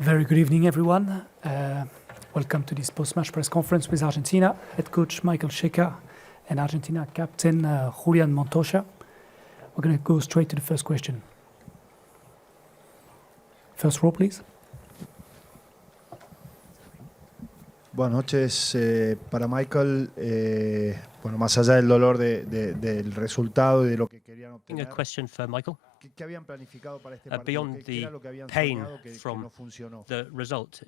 Very good evening, everyone. Welcome to this post-match press conference with Argentina. Head coach Michael Cheika and Argentina captain Julian Montoya. We're going to go straight to the first question. First row, please. Buenas noches para Michael. Bueno, más allá del dolor del resultado y de lo que querían obtener. A question for Michael. ¿Qué habían planificado para este partido? Beyond ¿Qué era the lo que habían pain soñado que from no funcionó? the result,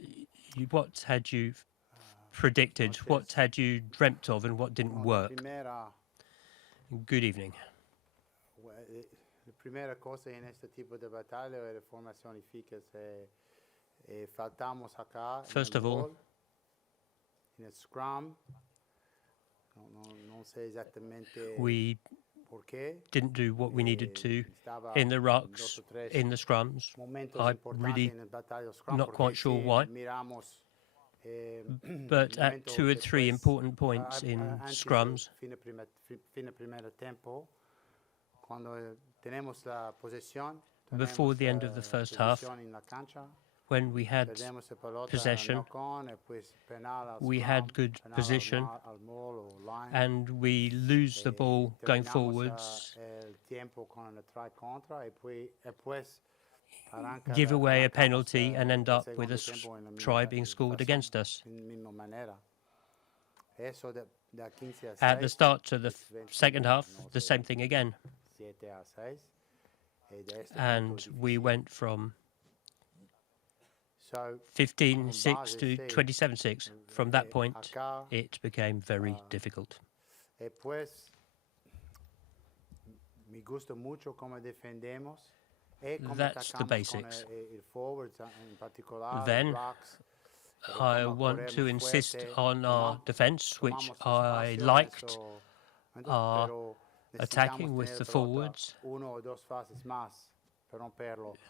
what had you predicted? What had you dreamt of, and what didn't work? Good evening. La primera cosa en este tipo de batalla era formación eficaz. Faltamos acá. First of all, in a scrum. No sé exactamente we didn't do what we needed to in the rucks, in the scrums. I'm really not quite sure why. But at 2 or 3 important points in scrums, before the end of the first half, when we had possession, we had good position, and we lose the ball going forwards, give away a penalty, and end up with a try being scored against us. At the start of the second half, the same thing again. And we went from 15-6 to 27-6. From that point, it became very difficult. That's the basics. Then I want to insist on our defense, which I liked, our attacking with the forwards.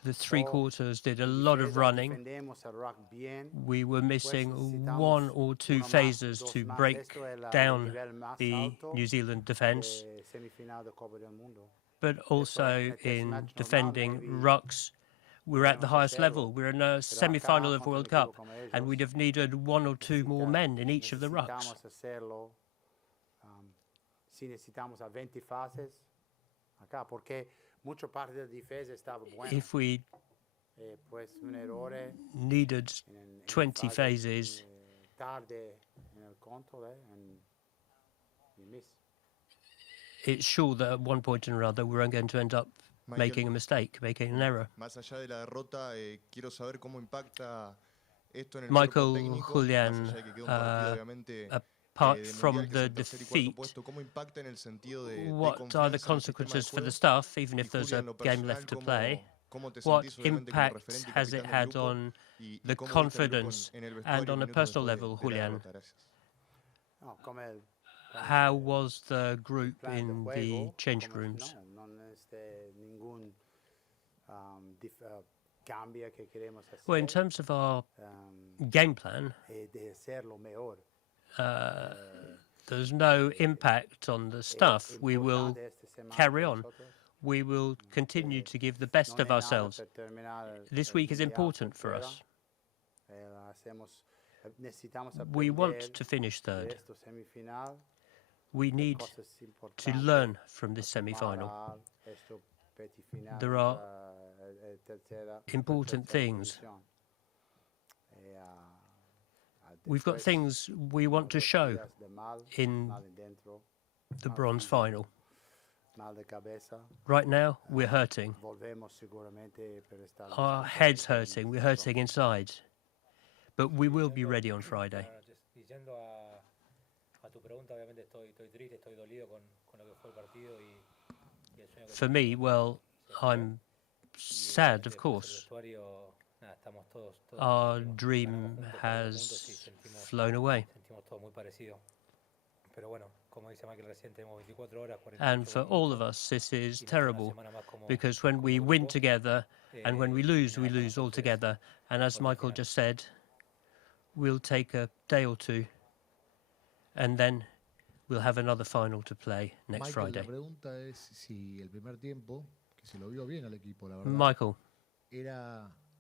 The 3 quarters did a lot of running. We were missing 1 or 2 phases to break down the New Zealand defence, but also in defending rucks. We're at the highest level. We're in a semi-final of World Cup, and we'd have needed 1 or 2 more men in each of the rucks. If we needed 20 phases, it's sure that at one point or another we're going to end up making a mistake, making an error. Michael, Julian, apart from the defeat, what are the consequences for the staff, even if there's a game left to play? What impact has it had on the confidence and on a personal level, Julian? How was the group in the change rooms? Well, in terms of our game plan, there's no impact on the staff. We will carry on. We will continue to give the best of ourselves. This week is important for us. We want to finish 3rd. We need to learn from this semi-final. There are important things. We've got things we want to show in the bronze final. Right now, we're hurting. Our head's hurting. We're hurting inside. But we will be ready on Friday. For me, well, I'm sad, of course. Our dream has flown away. And for all of us, this is terrible, because when we win together and when we lose all together. And as Michael just said, we'll take a day or 2, and then we'll have another final to play next Friday. Michael,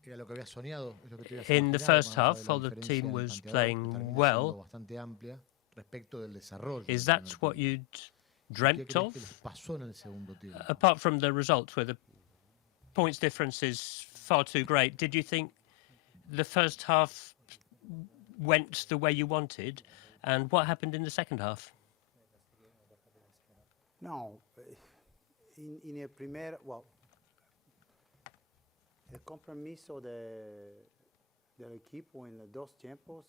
Era lo que había soñado, es lo que te habías In the imaginado, first más allá half, de la while the diferencia team en was tanteador, que playing termina siendo well, bastante amplia respecto del desarrollo is del that primer what tiempo. you'd ¿Y qué dreamt crees que les of? pasó en el segundo tiempo? Apart from the results, where the points difference is far too great, did you think the first half went the way you wanted? And what happened in the second half? No, in el primer, well, el compromiso del equipo en los dos tiempos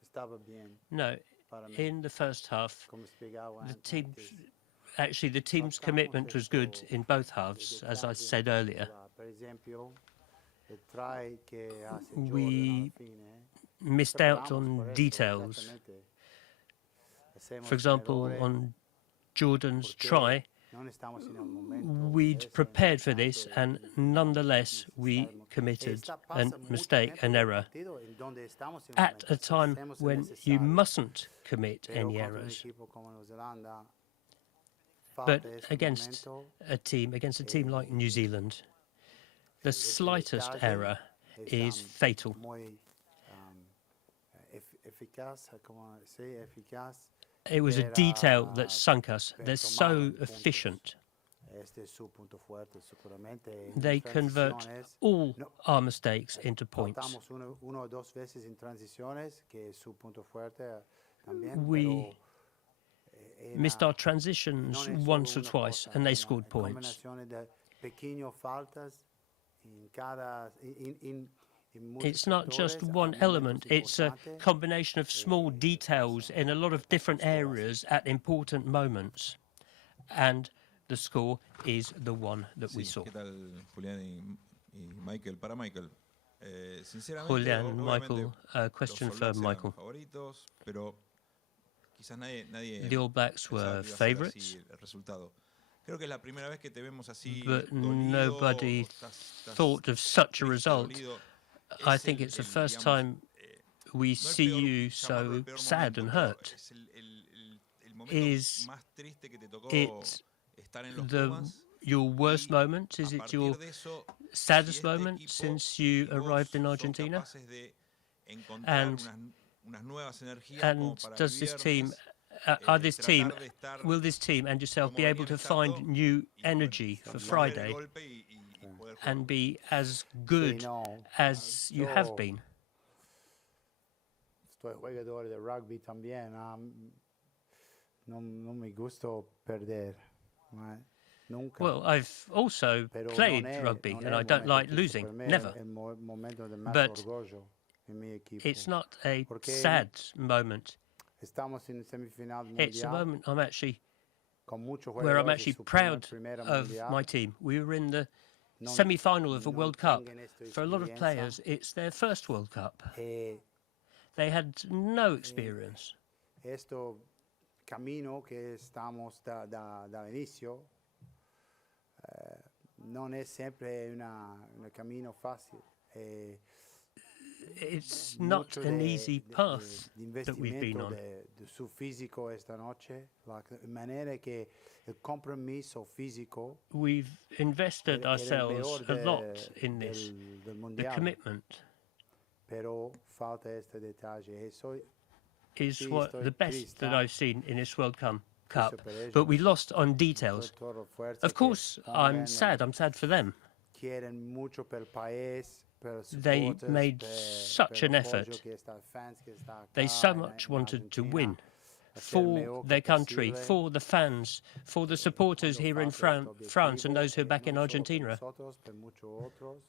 estaba bien No, para mí, in the first half, como explicaba the antes. team's commitment was good in both halves, as I said earlier. Per esempio, el try que hace Jordan We alla fine, missed out preparamos on por eso, details. esattamente. Hacemos For example, un errore on Jordan's porque try, non estamos en el momento. we'd Ese prepared es for el this, tanto and del nonetheless, we necesitamos. committed Esta a pasa mucho mistake, tiempo an del error, partido en donde estamos en el at momento. a time Hacemos el when you necesario. mustn't commit Pero any contra un errors. equipo como Nueva Zelanda, But falta este against momento, against a team like New Zealand, the ese slightest detalle error is fatal. muy eficaz, como se eficaz. It was a detail that sunk us. per They're tomar so puntos. efficient. Este es su punto fuerte, seguramente. En They convert transiciones, all no, our mistakes into points. faltamos uno o dos veces en transiciones, que es su punto fuerte también, We pero missed our transitions non è once solo or una twice, cosa, and they è una scored points. combinazione di pequeñas faltas in cada in muchos It's not just sectores, a one momentos element, it's a importantes. combination of small details in a lot of different areas at important moments. And the score is the one that we Sí, saw. ¿qué tal, Julián y Michael? Para Michael, sinceramente, Julian, obviamente, Michael, los question All for Blacks eran Michael. favoritos, pero quizás nadie The All Blacks pensaba were que iba a ser favourites, así el resultado. Creo que es la primera vez que te vemos así but dolido, nobody estás thought of such a triste, result. dolido. I Es think it's the first digamos, time we no el see peor, you llamarlo el so peor sad momento, and pero hurt. es el momento Is más triste que te tocó it estar en los Pumas. your worst Y moment? Is a it your partir de eso, saddest si este moment equipo since you y vos arrived in son Argentina? capaces de encontrar And unas nuevas energías como para el does this team, tratar de estar will this team and yourself como be able venían to estando find new y, bueno, energy for sostener el Friday golpe y poder jugar and con be ellos. as Sí, good no, as you have yo been? soy jugador de rugby también. No me gusta perder. Nunca. Well, I've also Pero played non è- rugby non and è I il don't momento like triste losing, per me, never. è il momento di más But orgoglio in mio equipo. It's not a Porque sad moment. Estamos in semifinal It's a mundial moment I'm actually con muchos where I'm jugadores de actually su proud primera of mundial. my team. We were in the Non- semi-final of a non World Cup. tengan esta For a lot of esperienza, players, it's their first World Cup. e They had no experience. Esto camino que estamos dall'inizio non è sempre un cammino facile. It's not an easy path that we've been on. Su fisico esta noche, in maniera che il compromesso fisico We've invested era il ourselves peor a lot in this. del The mondiale, commitment però falta este detalle. is Sì, what sto the best triste, that I've seen in this World Cup. per ellos. But we lost on details. Todo fuerza Of que course, I'm pongan, sad. I'm sad for them. quieren mucho per país, per They supporters, made per such an apoyo effort. que está, fans que está They acá so en much en wanted to Argentina, win hacer for mejor que their country, posible. for the fans, for the supporters Cuando here in falta este France and objetivo, those who are back in no solo per Argentina, nosotros, per muchos otros,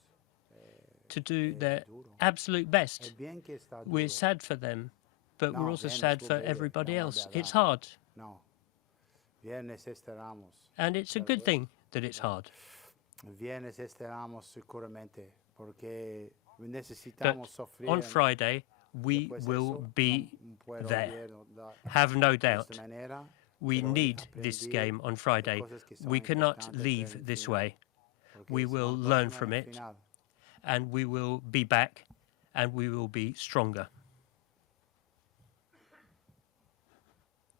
to do their duro. absolute Es best. bien que está We're duro. sad for them, but we're No, also bien, sad for disculpe, everybody vamos else. a It's hablar. hard, No, viernes esperamos. and it's a good thing that it's hard. Viernes esperamos seguramente, porque But necesitamos sufrir. on Friday, we Después will eso, be no puedo there. olvidar Have no de doubt. esta manera, We pero need this aprendí game on Friday. cosas que son We cannot importantes para leave el this final, way. porque We es will la learn próxima from it, final. and we will be back, and we will be stronger.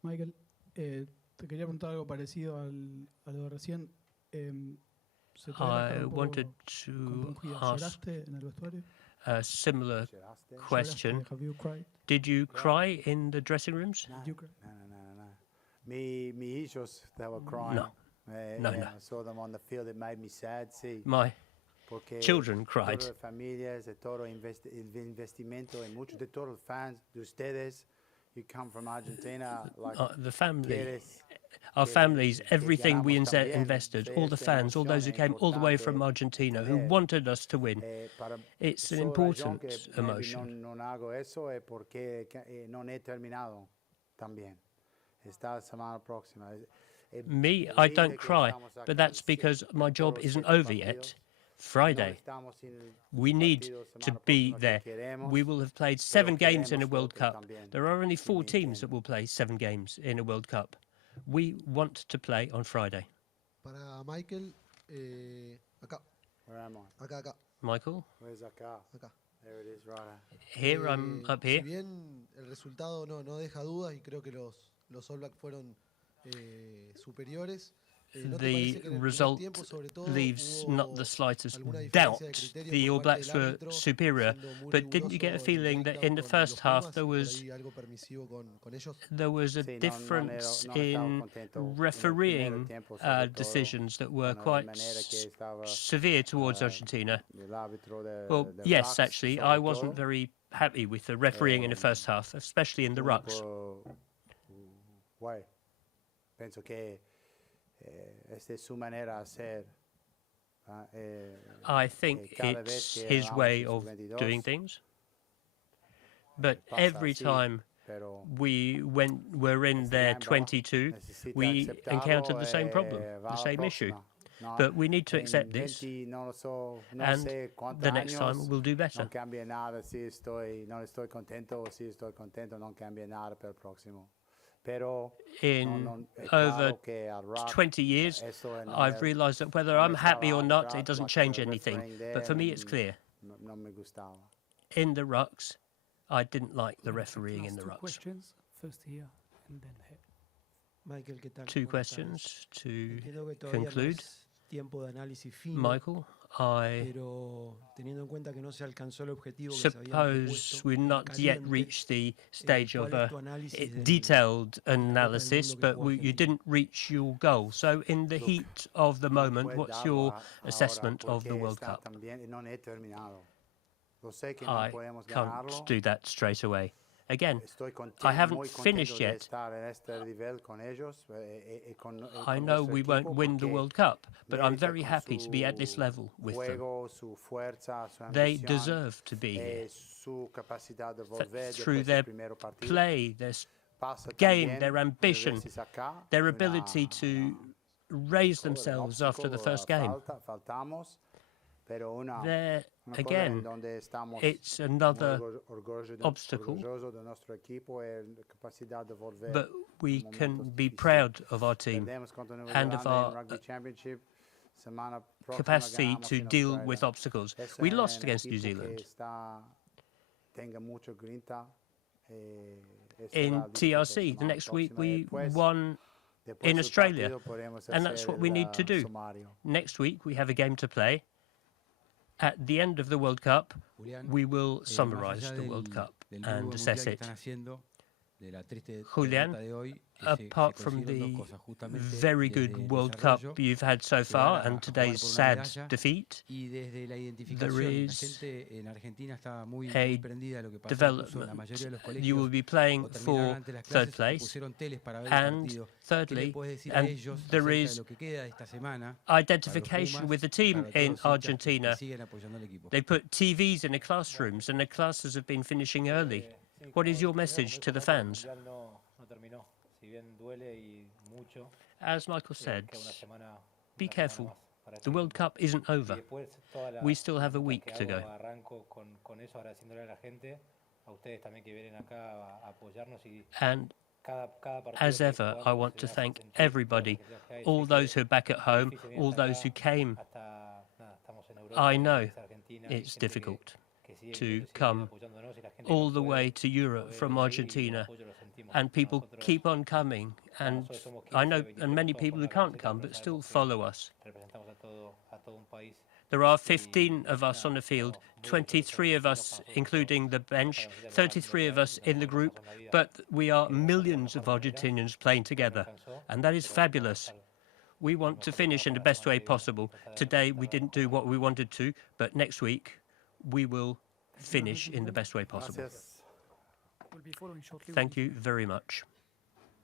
Michael, te quería preguntar algo parecido a lo de recién. I wanted to ask a similar question. Did you cry in the dressing rooms? No. Me hijos, they were crying. No. No. I saw them on the field. It made me sad. See, My porque children cried. De todas las familias, de todo investimento, y muchos de todos los fans de ustedes. You come from Argentina, like The family, quieres our families, everything we invested, all the fans, all those who came all the way from Argentina, who wanted us to win. It's an important emotion. No hago eso es porque no he terminado también. Esta semana próxima. Me, I don't cry, but that's because my job isn't over yet. Friday, we need to be there. We will have played 7 games in a World Cup. There are only 4 teams that will play 7 games in a World Cup. We want to play on Friday. Para Michael, acá. Where am I? Acá. Michael? Where's acá? Acá. There it is, right. Here, I'm up here. Si bien el resultado no deja dudas y creo que los All Blacks fueron superiores. The result leaves not the slightest doubt. The All Blacks were superior, but didn't you get a feeling that in the first half there was a difference in refereeing decisions that were quite severe towards Argentina? Well, yes, actually, I wasn't very happy with the refereeing in the first half, especially in the rucks. Why? Pienso que esta es su manera de hacer. I think it's his way of doing things. But every time we're in there 22, we encountered the same problem, the same issue. But we need to accept this, and the next time we'll do better. No cambia nada si no estoy contento o si estoy contento, no cambia nada para el próximo. In over 20 years, I've realized that whether I'm happy or not, it doesn't change anything. But for me, it's clear. In the rucks, I didn't like the refereeing in the rucks. Questions, first here and then here. Michael, ¿qué tal? 2 questions to Entiendo que todavía conclude. no es tiempo de análisis fino, Michael, I pero teniendo en cuenta que no se alcanzó el objetivo que se había suppose propuesto, we've not yet caliente, reached the stage of ¿cuál a es tu análisis del- detailed del analysis, mundo que but jugó you Argentina? didn't reach your goal. So in the heat of the moment, what's your assessment of the World Cup? I can't do that straight away. Again, I haven't finished yet. I know we won't win the World Cup, but I'm very happy to be at this level with them. They deserve to be here. Through their play, their game, their ambition, their ability to raise themselves after the first game. There, again, it's another obstacle, but we can be proud of our team and of our capacity to deal with obstacles. We lost against New Zealand. In TRC, the next week we won in Australia, and that's what we need to do. Next week we have a game to play. At the end of the World Cup, we will summarize the World Cup and assess it. Julian, apart from the very good World Cup you've had so far and today's sad defeat, there is a development. You will be playing for third place, and thirdly, and there is identification with the team in Argentina. They put TVs in the classrooms, and the classes have been finishing early. What is your message to the fans? As Michael said, be careful. The World Cup isn't over. We still have a week to go. And as ever, I want to thank everybody, all those who are back at home, all those who came. I know it's difficult to come all the way to Europe from Argentina, and people keep on coming, and I know and many people who can't come but still follow us. There are 15 of us on the field, 23 of us, including the bench, 33 of us in the group, but we are millions of Argentinians playing together, and that is fabulous. We want to finish in the best way possible. Today, we didn't do what we wanted to, but next week, we will finish in the best way possible. Gracias. We'll be following shortly with Thank you very much.